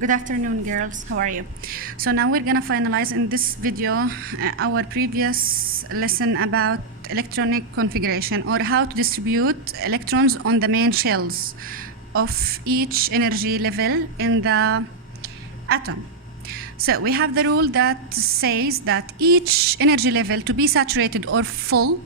Good afternoon, girls. How are you? So now we're gonna finalize in this video our previous lesson about electronic configuration, or how to distribute electrons on the main shells of each energy level in the atom. So we have the rule that says that each energy level, to be saturated or full,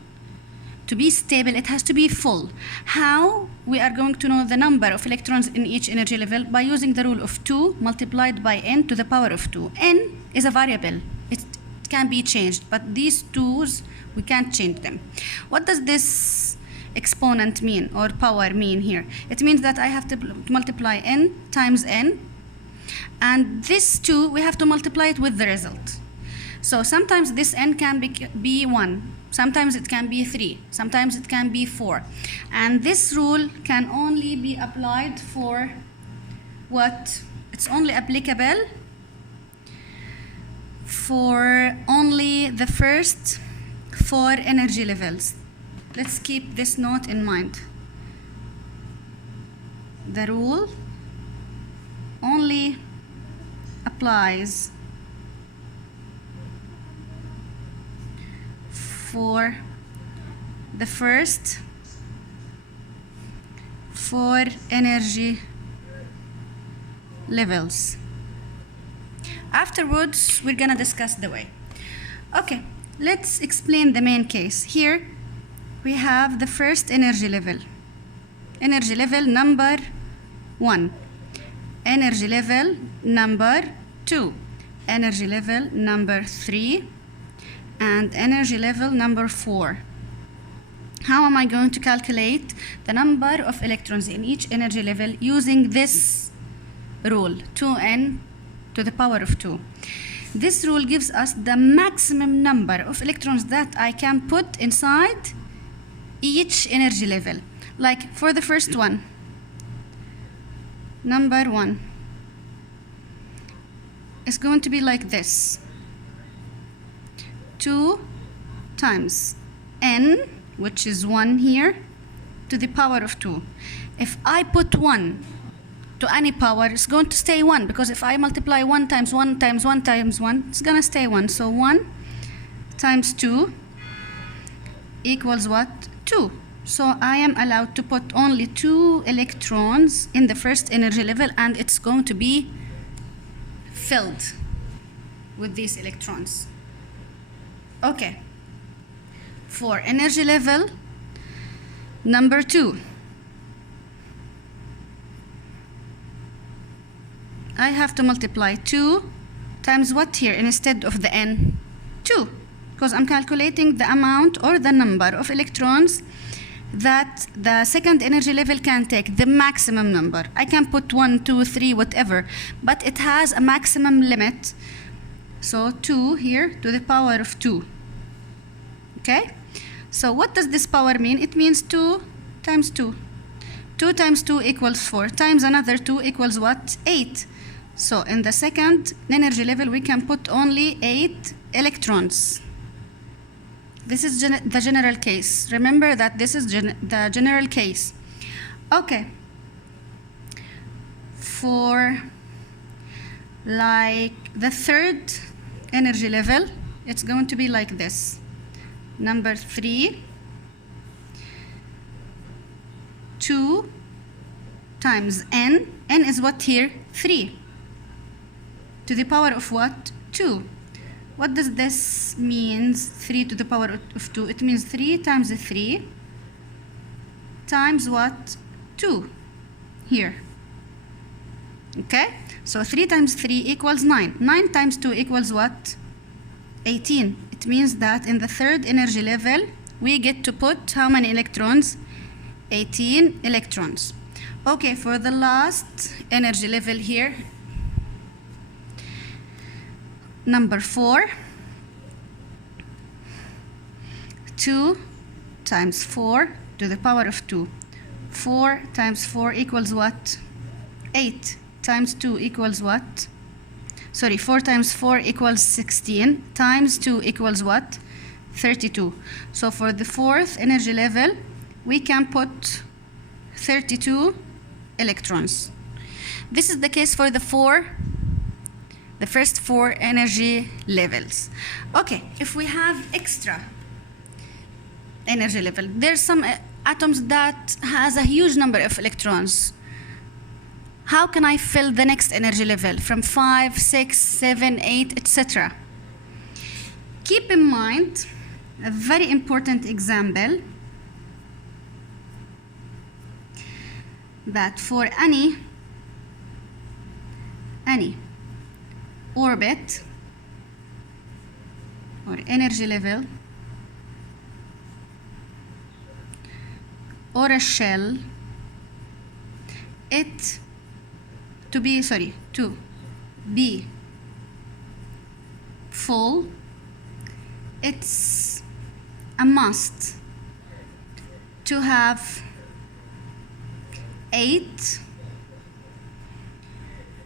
to be stable, it has to be full. How we are going to know the number of electrons in each energy level? By using the rule of 2 multiplied by n to the power of 2. N is a variable. It can be changed, but these 2's, we can't change them. What does this exponent mean, or power mean here? It means that I have to multiply n times n, and this 2, we have to multiply it with the result. So sometimes this n can be 1. Sometimes it can be 3, sometimes it can be 4. And this rule can only be applied for what? It's only applicable for only the first 4 energy levels. Let's keep this note in mind. The rule only applies for the first 4 energy levels. Afterwards, we're gonna discuss the way. Okay, let's explain the main case. Here we have the first energy level number 1, energy level number 2, energy level number 3, and energy level number 4. How am I going to calculate the number of electrons in each energy level using this rule, 2n to the power of 2? This rule gives us the maximum number of electrons that I can put inside each energy level. Like for the first one, number 1 is going to be like this: 2 times n, which is 1 here, to the power of 2. If I put 1 to any power, it's going to stay 1, because if I multiply 1 times 1 times 1 times 1, it's going to stay 1. So 1 times 2 equals what? 2. So I am allowed to put only 2 electrons in the first energy level, and it's going to be filled with these electrons. Okay, for energy level number 2, I have to multiply 2 times what here instead of the n? 2, because I'm calculating the amount or the number of electrons that the second energy level can take, the maximum number. I can put 1, 2, 3, whatever, but it has a maximum limit. So 2 here to the power of 2. Okay? So what does this power mean? It means 2 times 2. 2 times 2 equals 4, times another 2 equals what? 8. So in the second energy level, we can put only 8 electrons. This is the general case. Remember that this is the general case. Okay. For like the third energy level, it's going to be like this: number 3, 2 times n. N is what here? 3. To the power of what? 2. What does this mean, 3 to the power of 2? It means 3 times 3 times what? 2 here. Okay? So 3 times 3 equals 9. 9 times 2 equals what? 18. It means that in the third energy level, we get to put how many electrons? 18 electrons. Okay, for the last energy level here, number 4, 2 times 4 to the power of 2. 4 times 4 equals what? 8 times 2 equals what? Sorry, 4 times 4 equals 16, times 2 equals what? 32. So for the fourth energy level, we can put 32 electrons. This is the case for the first four energy levels. Okay, if we have extra energy level, there's some atoms that has a huge number of electrons. How can I fill the next energy level from 5, 6, 7, 8, etc.? Keep in mind a very important example, that for any orbit or energy level or a shell, to be full, it's a must to have 8,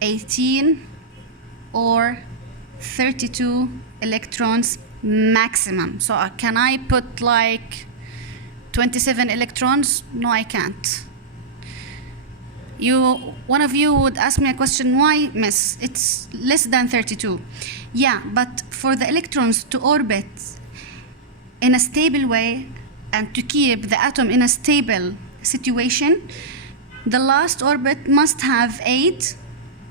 18 or 32 electrons maximum. So can I put like 27 electrons? No, I can't. One of you would ask me a question, why, miss? It's less than 32. Yeah, but for the electrons to orbit in a stable way and to keep the atom in a stable situation, the last orbit must have 8,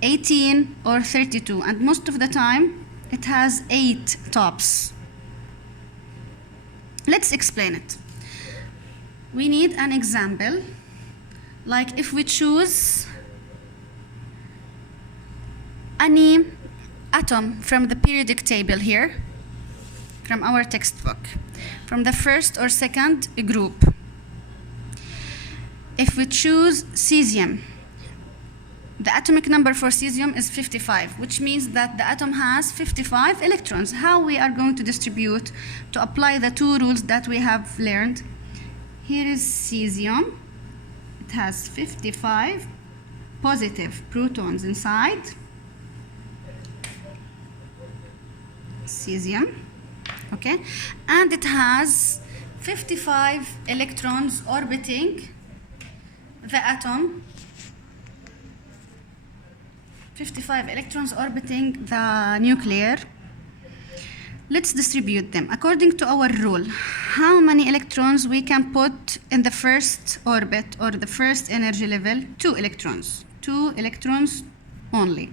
18 or 32, and most of the time it has 8 tops. Let's explain it. We need an example, like if we choose any atom from the periodic table here, from our textbook, from the first or second group. If we choose cesium, the atomic number for cesium is 55, which means that the atom has 55 electrons. How we are going to distribute to apply the two rules that we have learned? Here is cesium. It has 55 positive protons inside. Cesium, okay? And it has 55 electrons orbiting the atom. 55 electrons orbiting the nuclear. Let's distribute them according to our rule. How many electrons we can put in the first orbit or the first energy level? 2 electrons. 2 electrons only.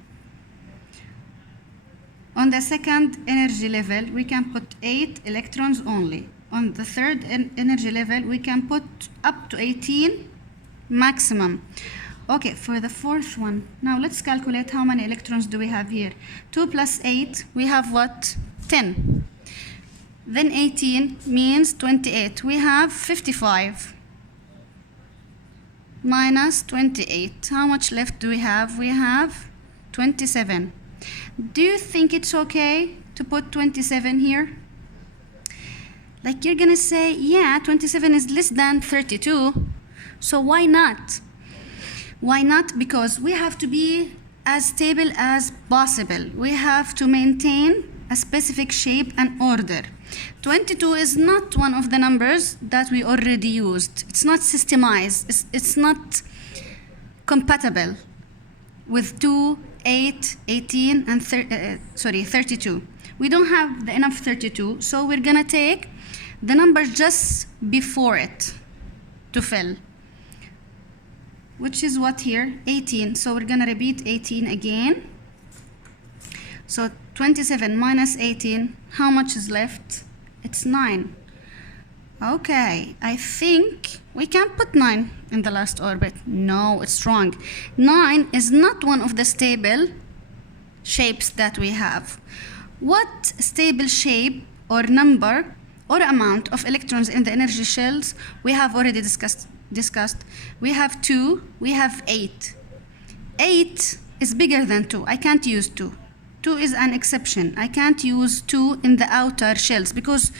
On the second energy level, we can put 8 electrons only. On the third energy level, we can put up to 18 maximum. Okay, for the fourth one, now let's calculate how many electrons do we have here. 2 plus 8, we have what? 10. Then 18 means 28. We have 55 minus 28. How much left do we have? We have 27. Do you think it's okay to put 27 here? Like you're gonna say, yeah, 27 is less than 32, so why not? Why not? Because we have to be as stable as possible. We have to maintain a specific shape and order. 22 is not one of the numbers that we already used. It's not systemized. It's not compatible with 2, 8, 18, and 32. We don't have enough 32, so we're gonna take the number just before it to fill, which is what here? 18. So we're gonna repeat 18 again. So 27 minus 18, how much is left? It's 9. Okay, I think we can put 9 in the last orbit. No, it's wrong. 9 is not one of the stable shapes that we have. What stable shape or number or amount of electrons in the energy shells we have already discussed? We have 2, we have 8. 8 is bigger than 2. I can't use 2. 2 is an exception. I can't use 2 in the outer shells because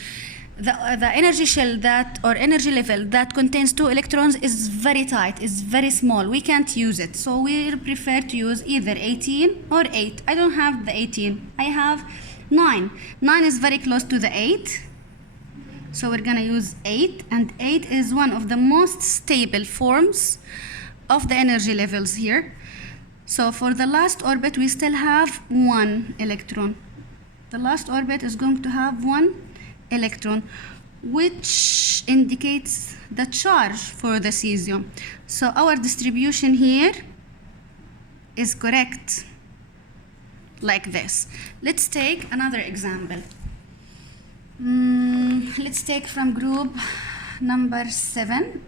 the energy shell that or energy level that contains 2 electrons is very tight, is very small. We can't use it. So we prefer to use either 18 or 8. I don't have the 18. I have 9. 9 is very close to the 8. So we're gonna use 8, and 8 is one of the most stable forms of the energy levels here. So for the last orbit, we still have 1 electron. The last orbit is going to have 1 electron, which indicates the charge for the cesium. So our distribution here is correct, like this. Let's take another example. Let's take from group number 7.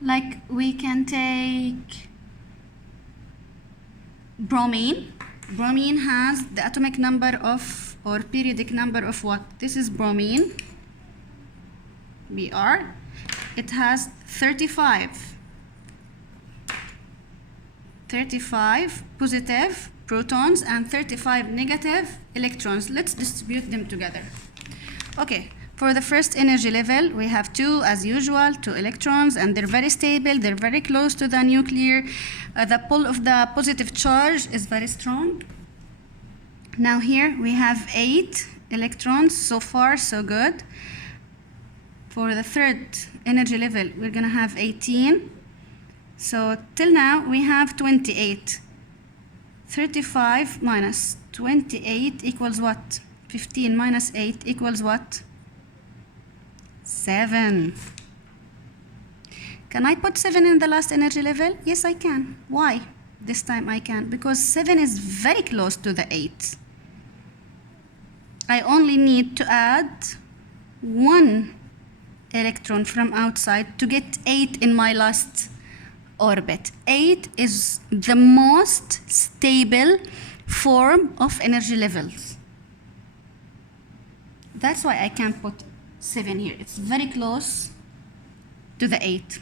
Like we can take bromine. Bromine has the atomic number of, or periodic number of what? This is bromine, Br. It has 35 positive protons and 35 negative electrons. Let's distribute them together. Okay, for the first energy level, we have 2 as usual, 2 electrons, and they're very stable, they're very close to the nuclear. The pull of the positive charge is very strong. Now here we have 8 electrons. So far, so good. For the third energy level, we're gonna have 18. So till now we have 28. 35 minus 28 equals what? 15 minus 8 equals what? 7. Can I put 7 in the last energy level? Yes, I can. Why? This time I can. Because 7 is very close to the 8. I only need to add 1 electron from outside to get 8 in my last orbit. 8 is the most stable form of energy levels. That's why I can put 7 here. It's very close to the 8.